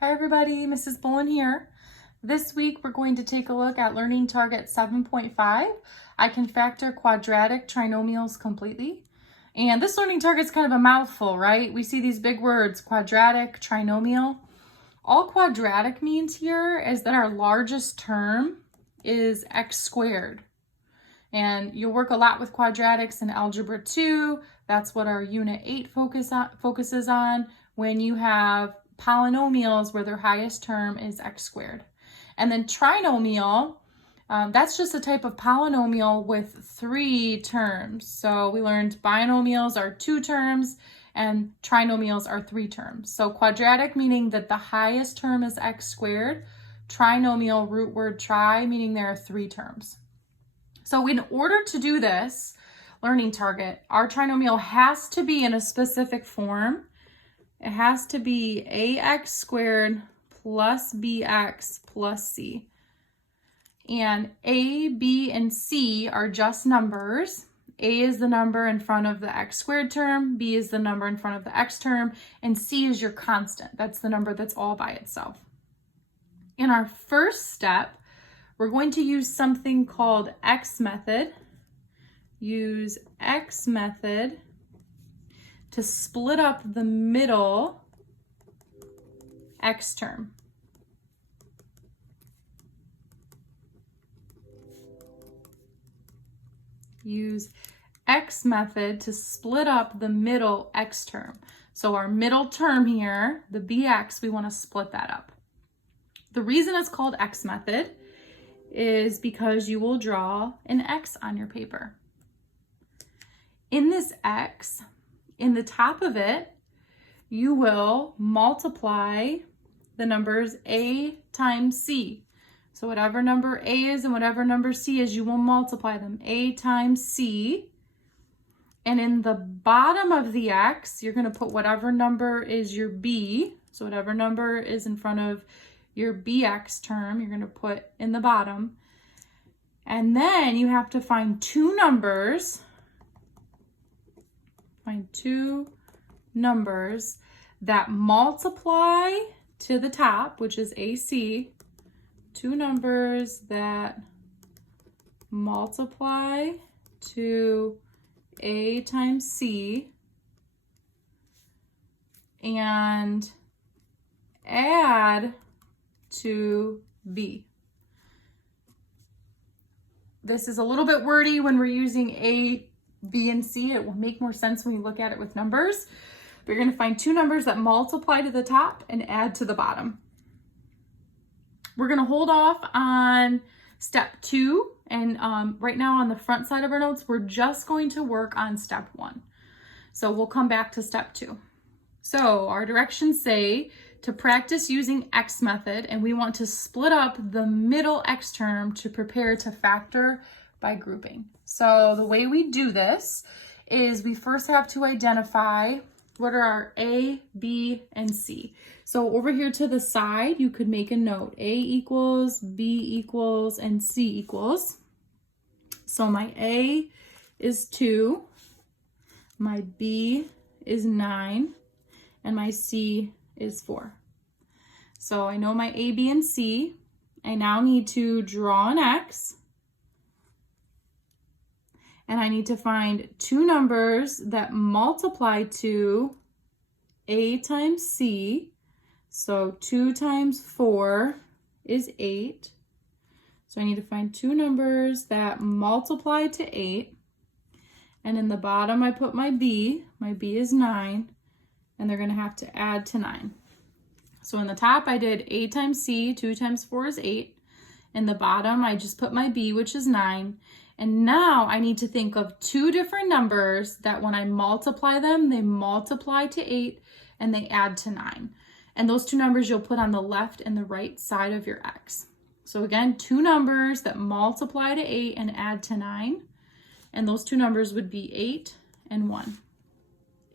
Hi everybody, Mrs. Bullen here. This week we're going to take a look at learning target 7.5. I can factor quadratic trinomials completely. And this learning target is kind of a mouthful, right? We see these big words, quadratic, trinomial. All quadratic means here is that our largest term is x squared. And you'll work a lot with quadratics in Algebra 2. That's what our Unit 8 focuses on when you have polynomials where their highest term is x squared. And then trinomial, that's just a type of polynomial with 3 terms. So we learned binomials are 2 terms and trinomials are 3 terms. So quadratic meaning that the highest term is x squared. Trinomial, root word tri, meaning there are 3 terms. So in order to do this learning target, our trinomial has to be in a specific form. It has to be ax squared plus bx plus c. And a, b, and c are just numbers. A is the number in front of the x squared term, b is the number in front of the x term, and c is your constant. That's the number that's all by itself. In our first step, we're going to use something called X method. Use X method to split up the middle x term. Use X method to split up the middle x term. So our middle term here, the bx, we want to split that up. The reason it's called X method is because you will draw an X on your paper. In this X, in the top of it, you will multiply the numbers A times C. So whatever number A is and whatever number C is, you will multiply them. A times C. And in the bottom of the X, you're going to put whatever number is your B. So whatever number is in front of your bx term, you're going to put in the bottom. And then you have to find 2 numbers. Find 2 numbers that multiply to the top, which is AC. 2 numbers that multiply to A times C and add to B. This is a little bit wordy when we're using A, B, and C. It will make more sense when you look at it with numbers. But you're going to find 2 numbers that multiply to the top and add to the bottom. We're going to hold off on step 2. And right now on the front side of our notes, we're just going to work on step 1. So we'll come back to step 2. So our directions say to practice using X method, and we want to split up the middle x term to prepare to factor by grouping. So the way we do this is we first have to identify what are our A, B, and C. So over here to the side, you could make a note. A equals, B equals, and C equals. So my A is 2, my B is 9, and my C is 4. So I know my A, B, and C. I now need to draw an X. And I need to find 2 numbers that multiply to A times C. So 2 times 4 is 8. So I need to find 2 numbers that multiply to 8. And in the bottom, I put my B. My B is 9. And they're going to have to add to 9. So in the top, I did A times C, 2 times 4 is 8. In the bottom, I just put my B, which is 9. And now I need to think of 2 different numbers that when I multiply them, they multiply to 8 and they add to 9. And those 2 numbers you'll put on the left and the right side of your X. So again, 2 numbers that multiply to 8 and add to 9. And those 2 numbers would be 8 and 1.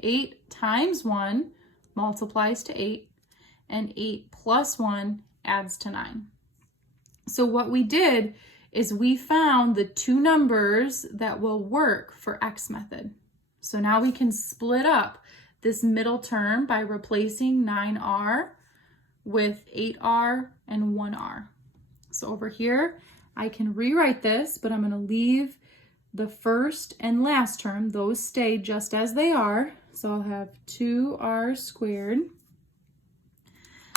8 times 1 multiplies to 8, and 8 plus 1 adds to 9. So what we did is we found the 2 numbers that will work for X method. So now we can split up this middle term by replacing 9R with 8r and 1r. So over here, I can rewrite this, but I'm going to leave the first and last term. Those stay just as they are. So I'll have 2r squared.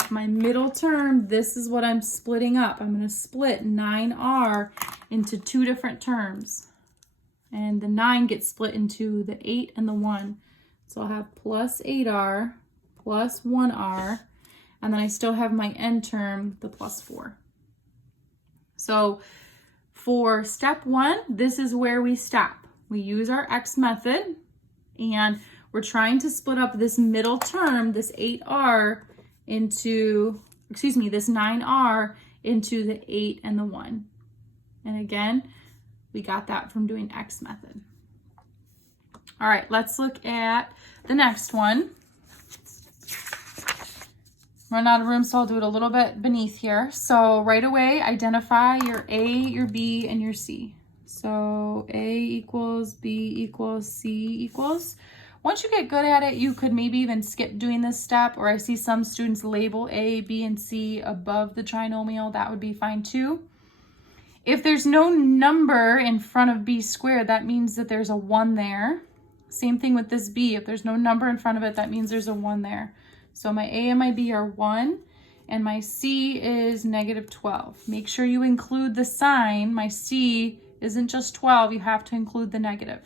My middle term, this is what I'm splitting up. I'm going to split 9r into two different terms. And the 9 gets split into the 8 and the 1. So I'll have plus 8r plus 1r. And then I still have my end term, the plus 4. So for step 1, this is where we stop. We use our x method, and we're trying to split up this middle term, this 8r, into, this 9r into the 8 and the 1. And again, we got that from doing x method. All right, let's look at the next one. Run out of room, so I'll do it a little bit beneath here. So right away, identify your A, your B, and your C. So A equals, B equals, C equals. Once you get good at it, you could maybe even skip doing this step, or I see some students label A, B, and C above the trinomial. That would be fine too. If there's no number in front of B squared, that means that there's a 1 there. Same thing with this B. If there's no number in front of it, that means there's a 1 there. So my A and my B are 1, and my C is negative 12. Make sure you include the sign. My C isn't just 12, you have to include the negative.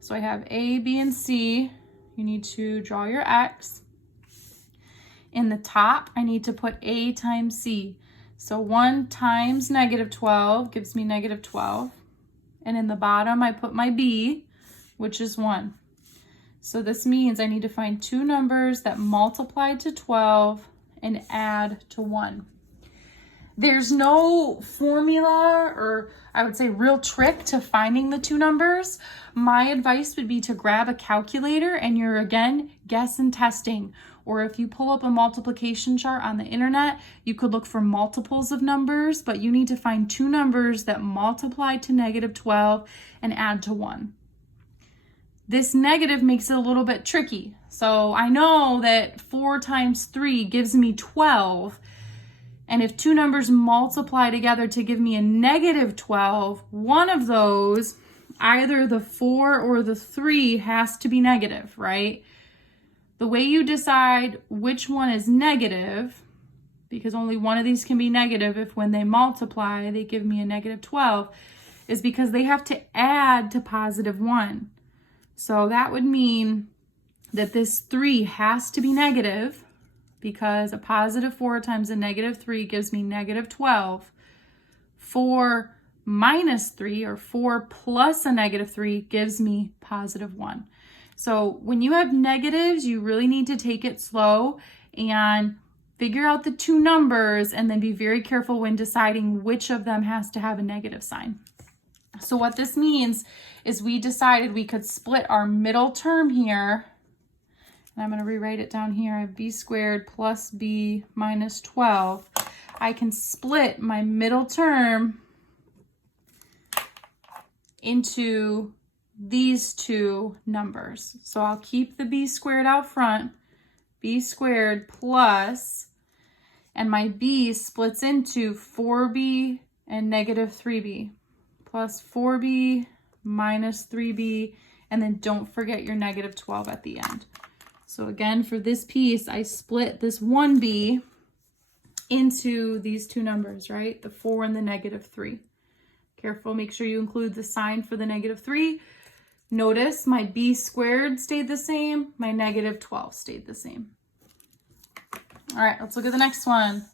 So I have A, B, and C. You need to draw your X. In the top, I need to put A times C. So 1 times negative 12 gives me negative 12. And in the bottom, I put my B, which is 1. So this means I need to find two numbers that multiply to 12 and add to 1. There's no formula, or I would say real trick to finding the two numbers. My advice would be to grab a calculator and you're, again, guess and testing. Or if you pull up a multiplication chart on the internet, you could look for multiples of numbers, but you need to find two numbers that multiply to negative 12 and add to 1. This negative makes it a little bit tricky. So I know that 4 times 3 gives me 12. And if two numbers multiply together to give me a negative 12, one of those, either the 4 or the 3, has to be negative, right? The way you decide which one is negative, because only one of these can be negative if when they multiply, they give me a negative 12, is because they have to add to positive 1. So that would mean that this 3 has to be negative, because a positive 4 times a negative 3 gives me negative 12. 4 minus 3, or 4 plus a negative 3, gives me positive 1. So when you have negatives, you really need to take it slow and figure out the two numbers, and then be very careful when deciding which of them has to have a negative sign. So what this means is we decided we could split our middle term here, and I'm going to rewrite it down here. I have b squared plus b minus 12. I can split my middle term into these two numbers. So I'll keep the b squared out front, b squared plus, and my b splits into 4b and negative 3b, plus 4b minus 3b, and then don't forget your negative 12 at the end. So again, for this piece, I split this 1b into these two numbers, right? The 4 and the negative 3. Careful, make sure you include the sign for the negative 3. Notice my b squared stayed the same, my negative 12 stayed the same. All right, let's look at the next one.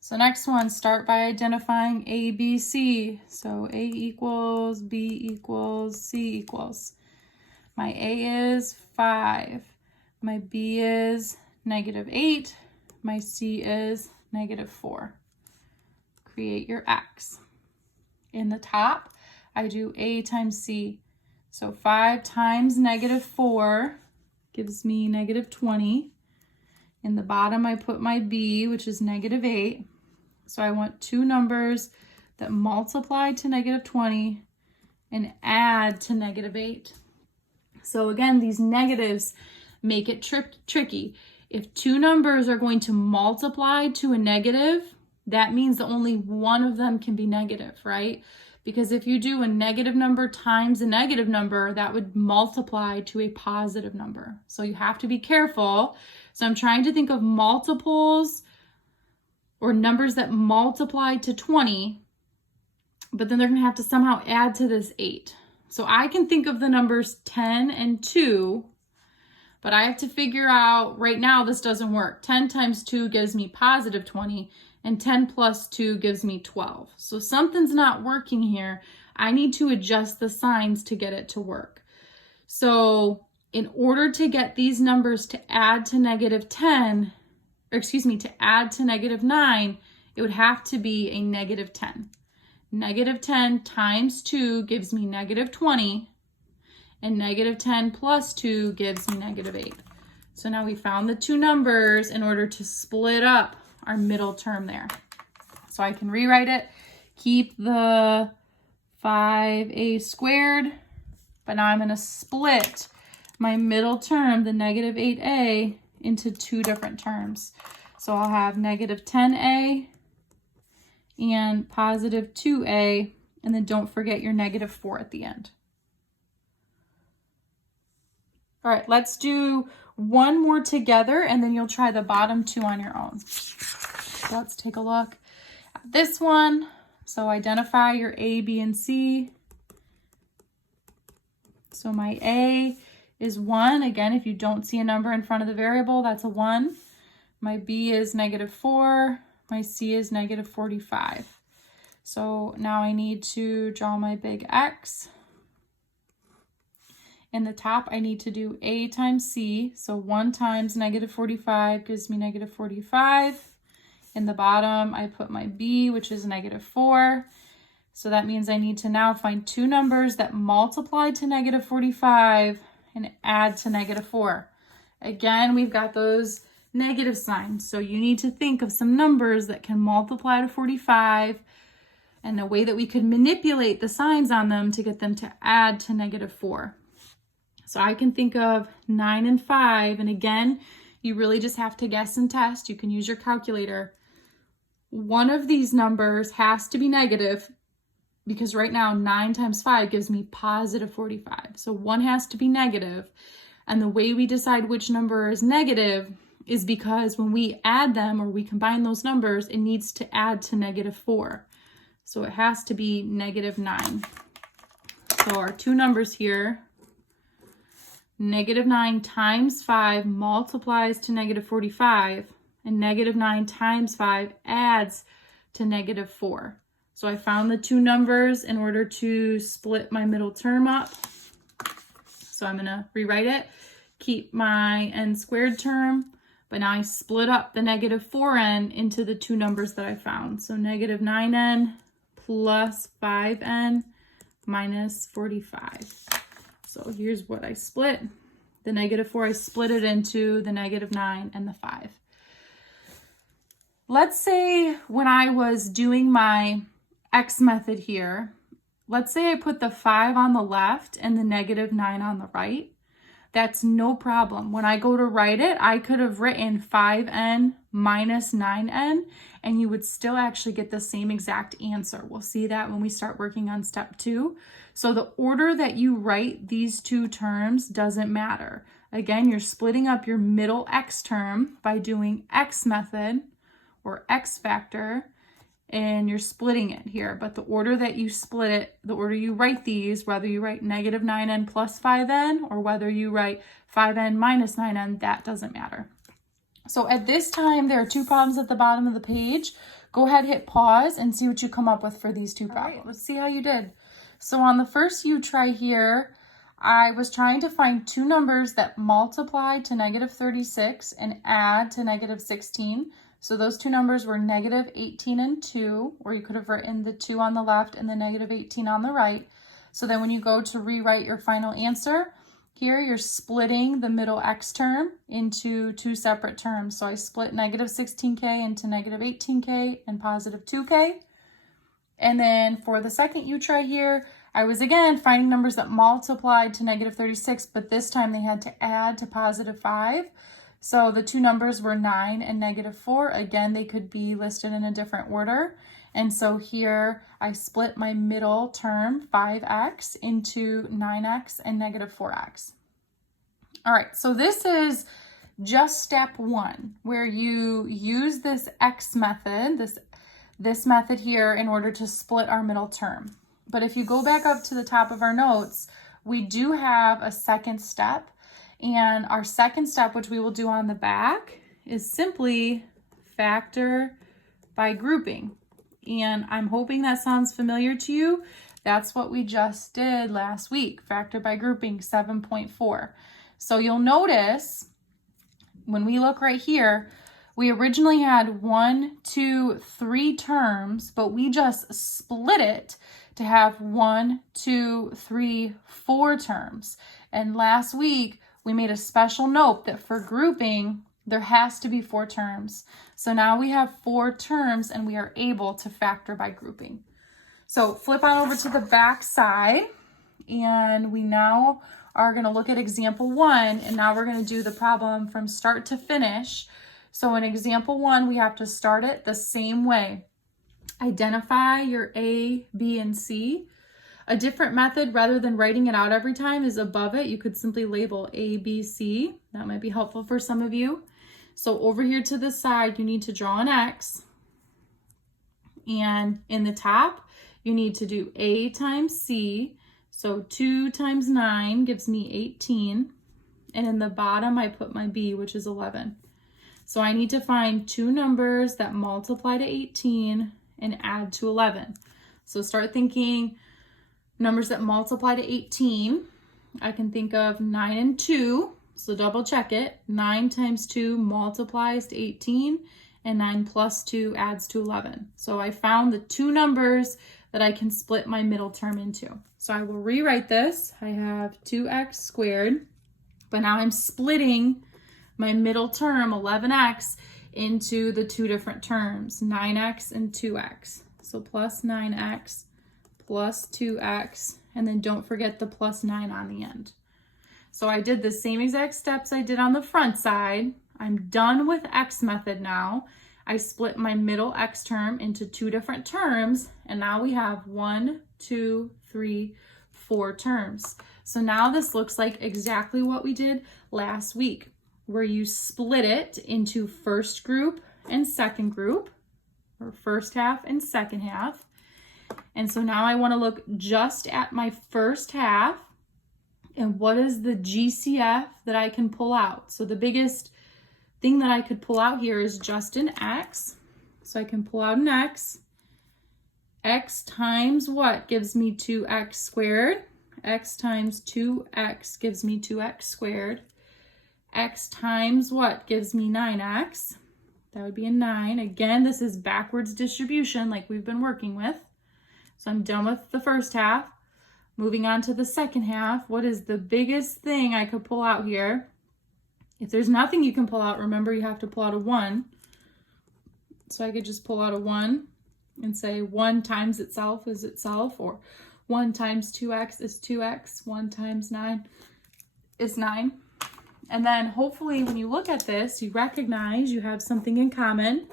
So next one, start by identifying A, B, C. So A equals, B equals, C equals. My A is 5. My B is negative 8. My C is negative 4. Create your X. In the top, I do A times C. So 5 times negative 4 gives me negative 20. In the bottom, I put my B, which is negative 8. So I want two numbers that multiply to negative 20 and add to negative 8. So again, these negatives make it tricky. If two numbers are going to multiply to a negative, that means that only one of them can be negative, right? Because if you do a negative number times a negative number, that would multiply to a positive number. So you have to be careful. So I'm trying to think of multiples or numbers that multiply to 20, but then they're going to have to somehow add to this 8. So I can think of the numbers 10 and 2, but I have to figure out, right now this doesn't work. 10 times 2 gives me positive 20, and 10 plus 2 gives me 12. So something's not working here. I need to adjust the signs to get it to work. So in order to get these numbers to add to negative 10, or excuse me, to add to negative 9, it would have to be a negative 10. Negative 10 times 2 gives me negative 20, and negative 10 plus 2 gives me negative 8. So now we found the two numbers in order to split up our middle term there. So I can rewrite it, keep the 5a squared, but now I'm going to split my middle term, the negative 8a, into two different terms. So I'll have negative 10a and positive 2a, and then don't forget your negative 4 at the end. All right, let's do one more together, and then you'll try the bottom two on your own. So let's take a look at this one. So identify your A, B, and C. So my A is 1. Again, if you don't see a number in front of the variable, that's a 1. My B is negative 4. My C is negative 45. So now I need to draw my big X. In the top, I need to do A times C. So 1 times negative 45 gives me negative 45. In the bottom, I put my B, which is negative 4. So that means I need to now find two numbers that multiply to negative 45 and add to negative 4. Again, we've got those negative signs. So you need to think of some numbers that can multiply to 45 and a way that we could manipulate the signs on them to get them to add to negative 4. So I can think of 9 and 5. And again, you really just have to guess and test. You can use your calculator. One of these numbers has to be negative because right now 9 times 5 gives me positive 45. So one has to be negative. And the way we decide which number is negative is because when we add them or we combine those numbers, it needs to add to negative 4. So it has to be negative 9. So our two numbers here, negative 9 times 5 multiplies to negative 45, and negative 9 times 5 adds to negative 4. So I found the two numbers in order to split my middle term up. So I'm going to rewrite it, keep my n squared term, but now I split up the negative 4n into the two numbers that I found. So negative 9n plus 5n minus 45. So here's what I split. The negative 4, I split it into the negative 9 and the 5. Let's say when I was doing my X method here, let's say I put the 5 on the left and the negative 9 on the right. That's no problem. When I go to write it, I could have written 5n minus 9n, and you would still actually get the same exact answer. We'll see that when we start working on step 2. So the order that you write these two terms doesn't matter. Again, you're splitting up your middle X term by doing X method or X factor, and you're splitting it here. But the order that you split it, the order you write these, whether you write negative 9n plus 5n or whether you write 5n minus 9n, that doesn't matter. So at this time, there are two problems at the bottom of the page. Go ahead, hit pause, and see what you come up with for these two problems. Right, let's see how you did. So on the first U try here, I was trying to find two numbers that multiply to negative 36 and add to negative 16. So those two numbers were negative 18 and 2, or you could have written the 2 on the left and the negative 18 on the right. So then when you go to rewrite your final answer, here you're splitting the middle X term into two separate terms. So I split negative 16k into negative 18k and positive 2k. And then for the second U try here, I was again finding numbers that multiplied to negative 36, but this time they had to add to positive 5. So the two numbers were 9 and -4. Again, they could be listed in a different order. And so here I split my middle term, 5x, into 9x and -4x. All right, so this is just step one, where you use this x method, this method here, in order to split our middle term. But if you go back up to the top of our notes, we do have a second step. And our second step, which we will do on the back, is simply factor by grouping. And I'm hoping that sounds familiar to you. That's what we just did last week, factor by grouping, 7.4. So you'll notice when we look right here, we originally had 1, 2, 3 terms, but we just split it to have 1, 2, 3, 4 terms. And last week, we made a special note that for grouping, there has to be 4 terms. So now we have 4 terms and we are able to factor by grouping. So flip on over to the back side, and we now are going to look at example 1, and now we're going to do the problem from start to finish. So in example 1, we have to start it the same way. Identify your A, B, and C. A different method, rather than writing it out every time, is above it. You could simply label A, B, C. That might be helpful for some of you. So over here to the side, you need to draw an X. And in the top, you need to do A times C. So 2 times 9 gives me 18. And in the bottom, I put my B, which is 11. So I need to find 2 numbers that multiply to 18 and add to 11. So start thinking numbers that multiply to 18. I can think of 9 and 2. So double check it. 9 times 2 multiplies to 18, and 9 plus 2 adds to 11. So I found the 2 numbers that I can split my middle term into. So I will rewrite this. I have 2x squared, but now I'm splitting my middle term, 11x, into the 2 different terms, 9x and 2x. So plus 9x plus 2x, and then don't forget the plus 9 on the end. So I did the same exact steps I did on the front side. I'm done with x method now. I split my middle x term into 2 different terms, and now we have 1, 2, 3, 4 terms. So now this looks like exactly what we did last week, where you split it into first group and second group, or first half and second half. And so now I want to look just at my first half, and what is the GCF that I can pull out? So the biggest thing that I could pull out here is just an x. So I can pull out an x. X times what gives me 2x squared? X times 2x gives me 2x squared. X times what gives me 9x? That would be a 9. Again, this is backwards distribution like we've been working with. So I'm done with the first half. Moving on to the second half, what is the biggest thing I could pull out here? If there's nothing you can pull out, remember you have to pull out a 1. So I could just pull out a 1 and say 1 times itself is itself, or 1 times 2x is 2x, 1 times 9 is 9. And then hopefully when you look at this, you recognize you have something in common,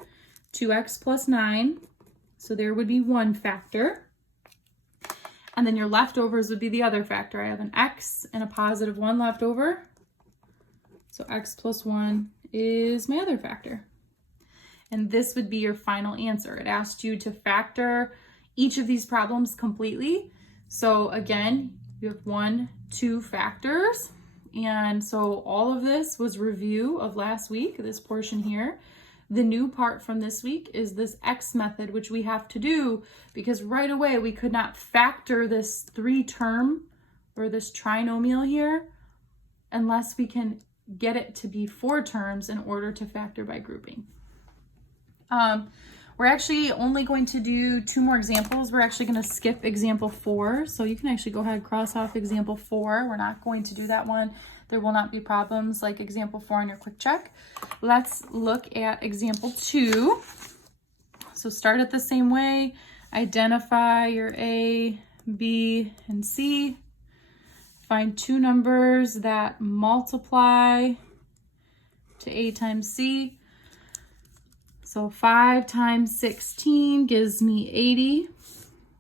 2x plus 9. So there would be one factor. And then your leftovers would be the other factor. I have an x and a positive 1 left over. So x plus 1 is my other factor. And this would be your final answer. It asked you to factor each of these problems completely. So again, you have 1, 2 factors. And so all of this was review of last week, this portion here. The new part from this week is this x method, which we have to do because right away we could not factor this 3-term or this trinomial here unless we can get it to be 4 terms in order to factor by grouping. We're actually only going to do 2 more examples. We're actually going to skip example 4. So you can actually go ahead and cross off example 4. We're not going to do that one. There will not be problems like example 4 on your quick check. Let's look at example 2. So start it the same way. Identify your A, B, and C. Find 2 numbers that multiply to a times c. So 5 times 16 gives me 80.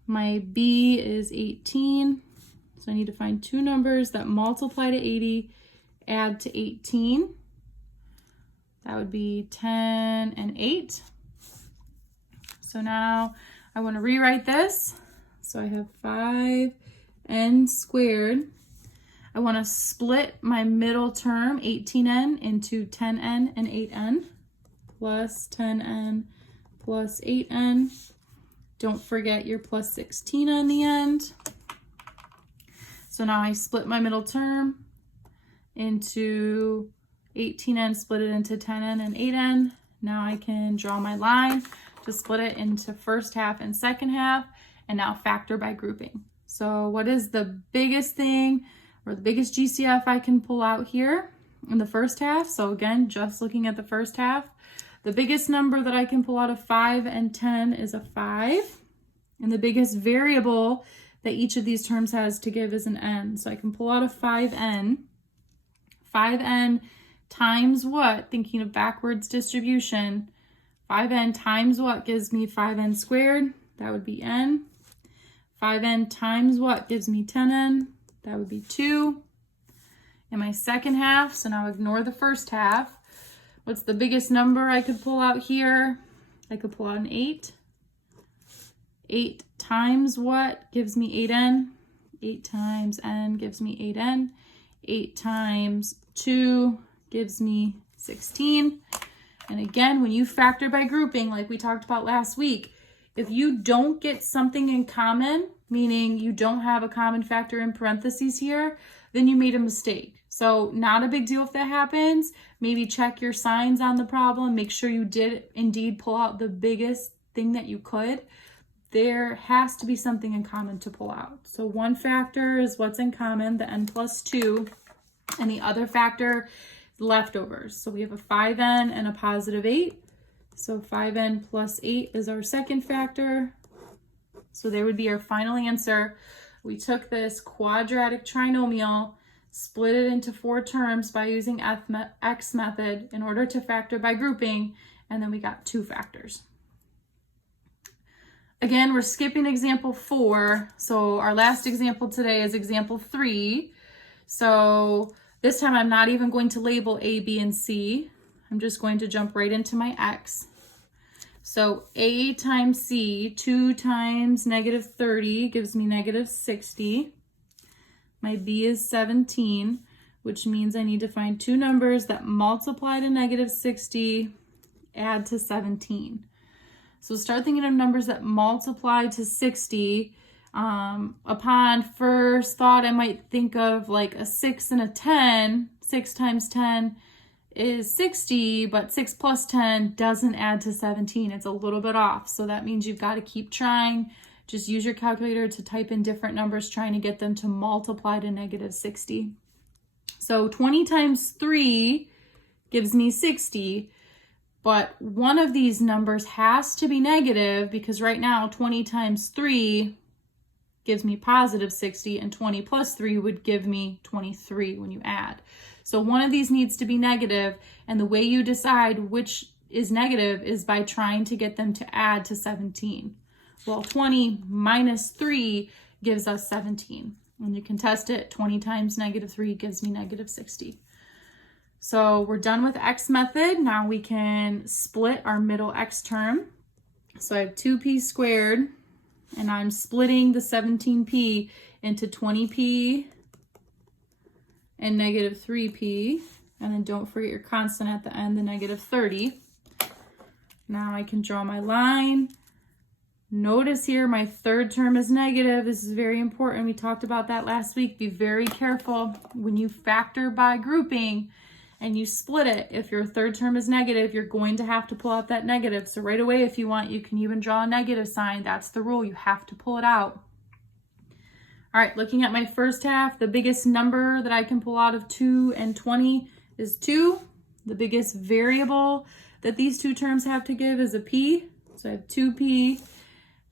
My b is 18. So I need to find two numbers that multiply to 80, add to 18. That would be 10 and 8. So now I want to rewrite this. So I have 5n squared. I want to split my middle term, 18n, into 10n and 8n, plus 10n plus 8n. Don't forget your plus 16 on the end. So now I split my middle term into 18n, split it into 10n and 8n. Now I can draw my line to split it into first half and second half, and now factor by grouping. So what is the biggest thing or the biggest GCF I can pull out here in the first half? So again, just looking at the first half, the biggest number that I can pull out of 5 and 10 is a 5. And the biggest variable that each of these terms has to give is an n. So I can pull out a 5n. 5n times what? Thinking of backwards distribution. 5n times what gives me 5n squared? That would be n. 5n times what gives me 10n? That would be 2. And my second half, so now ignore the first half. What's the biggest number I could pull out here? I could pull out an 8. 8 times what gives me 8n? 8 times n gives me 8n. 8 times 2 gives me 16. And again, when you factor by grouping, like we talked about last week, if you don't get something in common, meaning you don't have a common factor in parentheses here, then you made a mistake. So not a big deal if that happens. Maybe check your signs on the problem. Make sure you did indeed pull out the biggest thing that you could. There has to be something in common to pull out. So one factor is what's in common, the n plus 2, and the other factor, leftovers. So we have a 5n and a positive 8. So 5n plus 8 is our second factor. So there would be our final answer. We took this quadratic trinomial, split it into 4 terms by using x method in order to factor by grouping, and then we got 2 factors. Again, we're skipping example 4. So our last example today is example 3. So this time I'm not even going to label A, B, and C. I'm just going to jump right into my x. So A times C, 2 times negative 30 gives me negative 60. My B is 17, which means I need to find 2 numbers that multiply to negative 60, add to 17. So start thinking of numbers that multiply to 60. Upon first thought, I might think of like a 6 and a 10. 6 times 10 is 60, but 6 plus 10 doesn't add to 17. It's a little bit off. So that means you've got to keep trying. Just use your calculator to type in different numbers, trying to get them to multiply to negative 60. So 20 times 3 gives me 60. But one of these numbers has to be negative because right now 20 times 3 gives me positive 60, and 20 plus 3 would give me 23 when you add. So one of these needs to be negative, and the way you decide which is negative is by trying to get them to add to 17. Well, 20 minus 3 gives us 17. And you can test it. 20 times negative 3 gives me negative 60. So we're done with x method. Now we can split our middle x term. So I have 2p squared, and I'm splitting the 17p into 20p and negative 3p. And then don't forget your constant at the end, the negative 30. Now I can draw my line. Notice here my third term is negative. This is very important. We talked about that last week. Be very careful when you factor by grouping and you split it. If your third term is negative, you're going to have to pull out that negative. So right away, if you want, you can even draw a negative sign. That's the rule. You have to pull it out. All right, looking at my first half, the biggest number that I can pull out of 2 and 20 is 2. The biggest variable that these two terms have to give is a p. So I have 2p,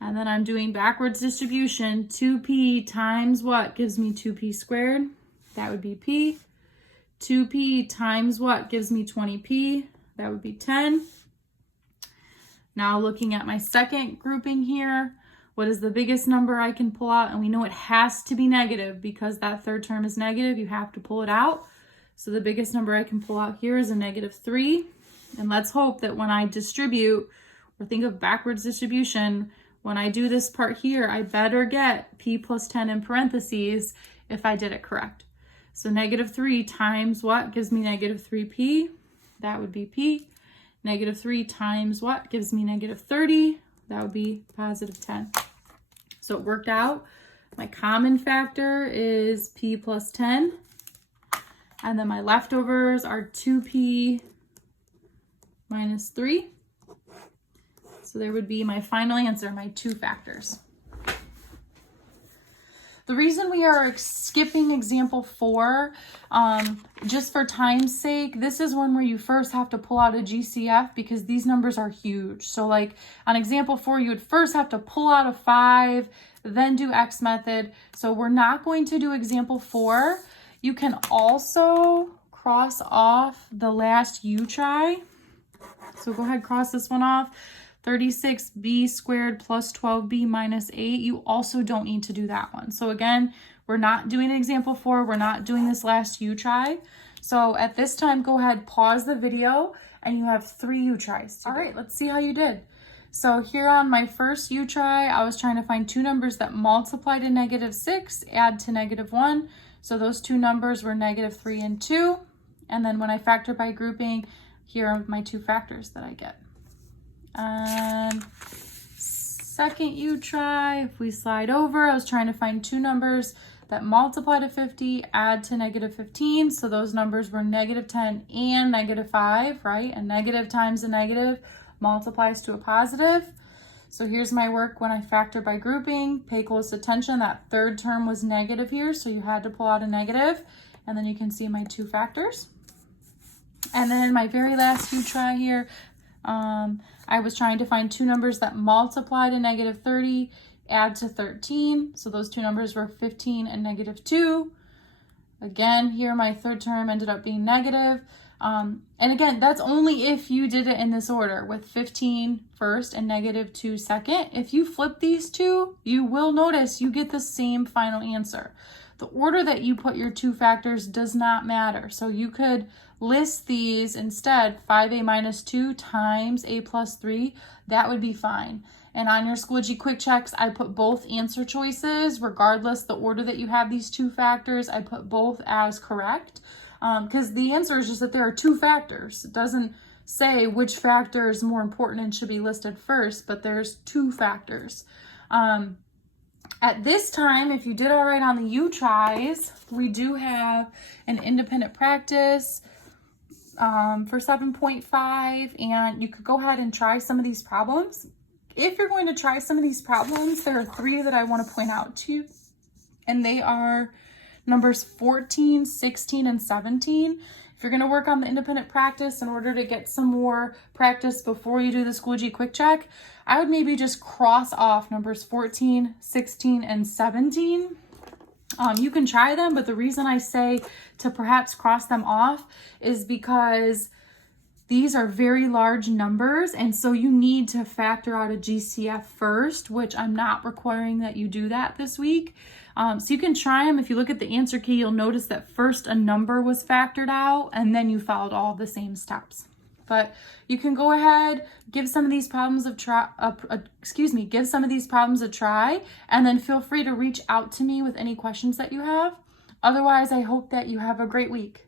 and then I'm doing backwards distribution. 2p times what gives me 2p squared? That would be p. 2p times what gives me 20p? That would be 10. Now looking at my second grouping here, what is the biggest number I can pull out? And we know it has to be negative because that third term is negative. You have to pull it out. So the biggest number I can pull out here is a -3. And let's hope that when I distribute, or think of backwards distribution, when I do this part here, I better get p plus 10 in parentheses if I did it correct. So -3 times what gives me -3p? That would be p. -3 times what gives me -30? That would be +10. So it worked out. My common factor is p plus 10. And then my leftovers are 2p minus 3. So there would be my final answer, my 2 factors. The reason we are skipping example 4, just for time's sake, this is one where you first have to pull out a GCF because these numbers are huge. So like on example 4, you would first have to pull out a 5, then do X method. So we're not going to do example 4. You can also cross off the last U try. So go ahead, cross this one off. 36b squared plus 12b minus 8. You also don't need to do that one. So again, we're not doing example 4. We're not doing this last U try. So at this time, go ahead, pause the video, and you have 3 U tries. All right, let's see how you did. So here on my first U try, I was trying to find 2 numbers that multiply to -6, add to -1. So those 2 numbers were -3 and 2. And then when I factor by grouping, here are my 2 factors that I get. And second U try, if we slide over, I was trying to find 2 numbers that multiply to 50, add to -15. So those numbers were -10 and -5, right? A negative times a negative multiplies to a positive. So here's my work when I factor by grouping. Pay close attention, that third term was negative here, so you had to pull out a negative. And then you can see my 2 factors. And then my very last U try here, I was trying to find 2 numbers that multiply to -30, add to 13. So those 2 numbers were 15 and -2. Again, here my third term ended up being negative. And again, that's only if you did it in this order with 15 first and -2 second. If you flip these 2, you will notice you get the same final answer. The order that you put your 2 factors does not matter. So you could list these instead, 5a minus 2 times a plus 3. That would be fine. And on your Schoology quick checks, I put both answer choices, regardless the order that you have these 2 factors, I put both as correct. Because the answer is just that there are 2 factors. It doesn't say which factor is more important and should be listed first, but there's 2 factors. At this time, if you did all right on the U tries, we do have an independent practice for 7.5, and you could go ahead and try some of these problems. If you're going to try some of these problems, there are 3 that I want to point out to you, and they are numbers 14, 16, and 17. If you're going to work on the independent practice in order to get some more practice before you do the Schoology quick check, I would maybe just cross off numbers 14, 16, and 17. You can try them, but the reason I say to perhaps cross them off is because these are very large numbers, and so you need to factor out a GCF first, which I'm not requiring that you do that this week. So you can try them. If you look at the answer key, you'll notice that first a number was factored out, and then you followed all the same steps. But you can go ahead, give some of these problems a try, give some of these problems a try, and then feel free to reach out to me with any questions that you have. Otherwise, I hope that you have a great week.